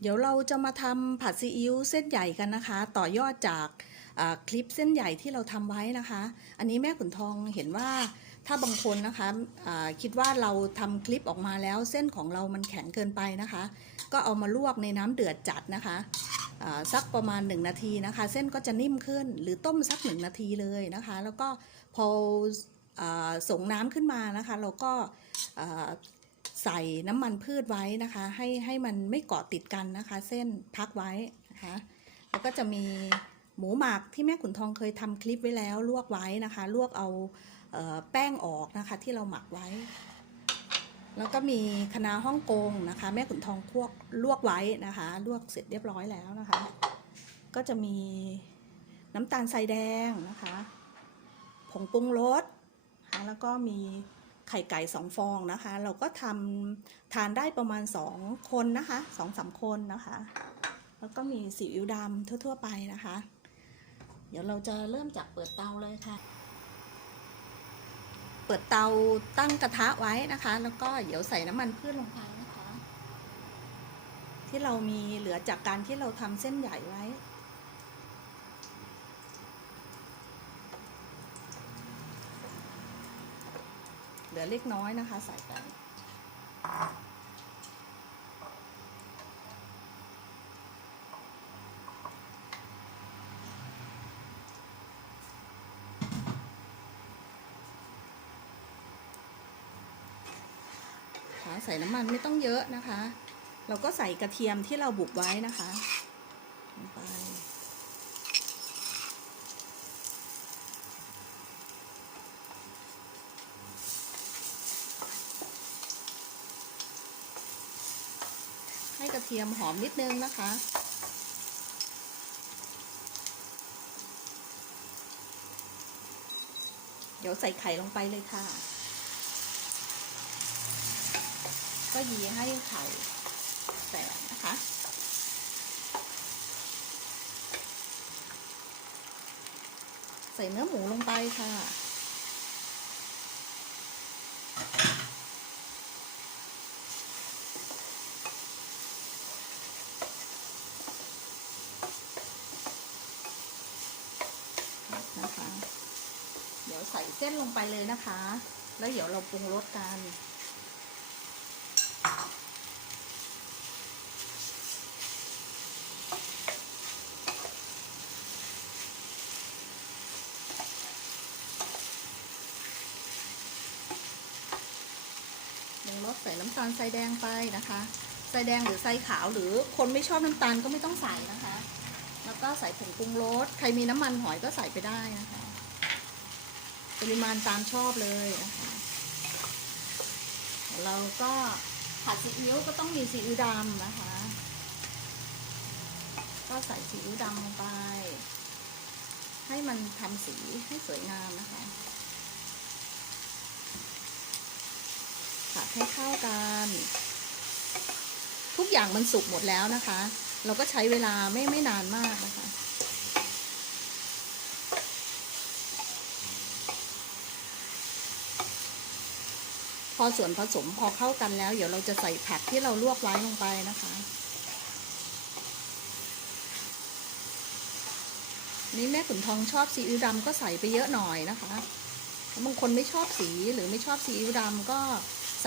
เดี๋ยวเราจะมาทำผัดซีอิ๊วเส้นใหญ่กันนะคะ ต่อยอดจากคลิปเส้นใหญ่ที่เราทำไว้นะคะ อันนี้แม่ขุนทองเห็นว่าถ้าบางคนนะคะอ่าคิดว่าเราทำคลิปออกมาแล้วเส้นของเรามันแข็งเกินไปนะคะ ก็เอามาลวกในน้ำเดือดจัดนะคะสักประมาณ 1 นาทีนะคะ เส้นก็จะนิ่มขึ้น หรือต้มสัก 1 นาทีเลยนะคะ แล้วก็พออส่งน้ำขึ้นมานะคะ เราก็ ใส่น้ำมันพืชไว้นะคะ ให้ให้มันไม่เกาะติดกันนะคะ เส้นพักไว้นะคะแล้วก็จะมีหมูหมักที่แม่ขุนทองเคยทำคลิปไว้แล้วลวกไว้นะคะ ลวกเอาเออแป้งออกนะคะที่เราหมักไว้ แล้วก็มีคะน้าฮ่องกงนะคะ แม่ขุนทองคั่วลวกไว้นะคะ ลวกเสร็จเรียบร้อยแล้วนะคะ ก็จะมีน้ำตาลทรายแดงนะคะ ผงปรุงรสแล้วก็มี ไข่ไก่สองฟองนะคะ เราก็ทำทานได้ประมาณสองคนนะคะสองสามคนนะคะ แล้วก็มีซีอิ๊วดำทั่ว ๆ ไปนะคะ เดี๋ยวเราจะเริ่มจากเปิดเตาเลยค่ะ เปิดเตาตั้งกระทะไว้นะคะ แล้วก็เดี๋ยวใส่น้ำมันพืชลงไปนะคะ ที่เรามีเหลือจากการที่เราทำเส้นใหญ่ไว้ ลือเล็กน้อยนะคะ ใส่ไปค่ะใส่น้ำมันไม่ต้องเยอะนะคะ เราก็ใส่กระเทียมที่เราบุกไว้นะคะลงไป ให้กระเทียมหอมนิดนึงนะคะ เดี๋ยวใส่ไข่ลงไปเลยค่ะ ก็ยีให้ไข่แตกนะคะใส่เนื้อหมูลงไปค่ะ นะคะ เดี๋ยวใส่เส้นลงไปเลยนะคะ แล้วเดี๋ยวเราปรุงรสกันปรุงรสใส่น้ำตาลทรายแดงไปนะคะทรายแดงหรือทรายขาวหรือคนไม่ชอบน้ำตาลก็ไม่ต้องใส่นะคะ แล้วก็ใส่ผงปรุงรส ใครมีน้ำมันหอยก็ใส่ไปได้นะคะ ปริมาณตามชอบเลยนะคะ เราก็ผัดซีอิ๊วก็ต้องมีซีอิ๊วดำนะคะ ก็ใส่ซีอิ๊วดำลงไป ให้มันทำสีให้สวยงามนะคะผัดให้เข้ากัน ทุกอย่างมันสุกหมดแล้วนะคะ เราก็ใช้เวลาไม่ไม่นานมากนะคะ พอส่วนผสมพอเข้ากันแล้ว เดี๋ยวเราจะใส่ผักที่เราลวกไว้ลงไปนะคะ นี่แม่ขุนทองชอบซีอิ๊วดำก็ใส่ไปเยอะหน่อยนะคะบางคนไม่ชอบสีหรือไม่ชอบซีอิ๊วดำก็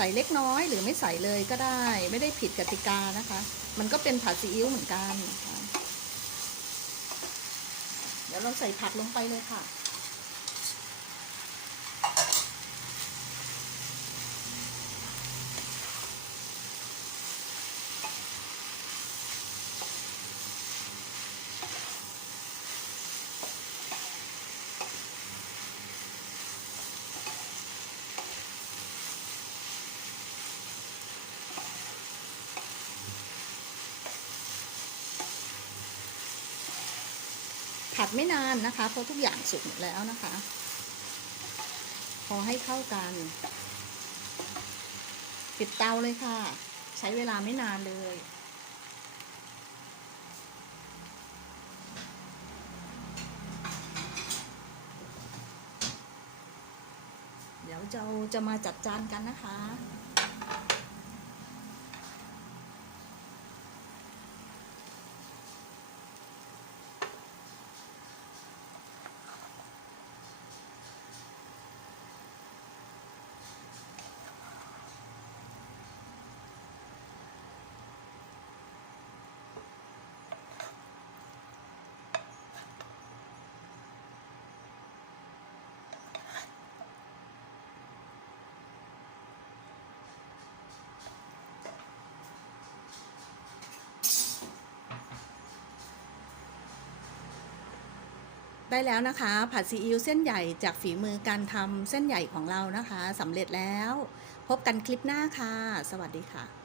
ส่เล็กน้อยหรือไม่ใส่เลยก็ได้ ไม่ได้ผิดกติกานะคะ มันก็เป็นผัดซีอิ๊วเหมือนกันนะคะเดี๋ยวเราใส่ผักลงไปเลยค่ะ ผัดไม่นานนะคะ เพราะทุกอย่างสุกหมดแล้วนะคะ พอให้เข้ากัน ปิดเตาเลยค่ะ ใช้เวลาไม่นานเลยเดี๋ยวเราจะมาจัดจานกันนะคะ ได้แล้วนะคะ ผัดซีอิ๊วเส้นใหญ่จากฝีมือการทำเส้นใหญ่ของเรานะคะสำเร็จแล้ว พบกันคลิปหน้าค่ะ สวัสดีค่ะ